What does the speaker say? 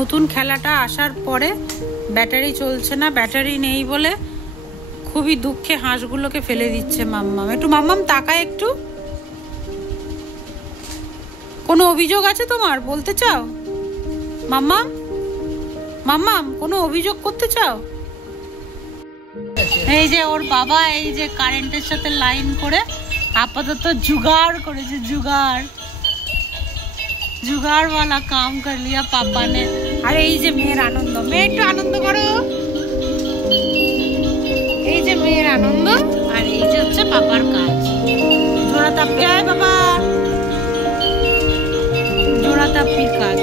নতুন খেলাটা আসার পরে ব্যাটারি চলছে না, ব্যাটারি নেই বলে খুবই দুঃখে হাঁসগুলোকে ফেলে দিচ্ছে মাম্মাম। একটু মাম্মাম তাকায় একটু। কোনো অভিযোগ আছে তোমার, বলতে চাও মাম্মাম? মাম্মাম কোনো অভিযোগ করতে চাও? এই যে ওর বাবা এই যে কারেন্টের সাথে লাইন করে আপাতত जुगाड़ করেছে, जुगाड़ वाला काम कर लिया पापा ने। আর এই যে মেয়ের আনন্দ, মেয়ে একটু আনন্দ করো। এই যে মেয়ের আনন্দ, আর এই যে হচ্ছে পাপার কাজ। জোড়া তাপ্পি আয় বাবা, জোড়া তাপ্পির কাজ।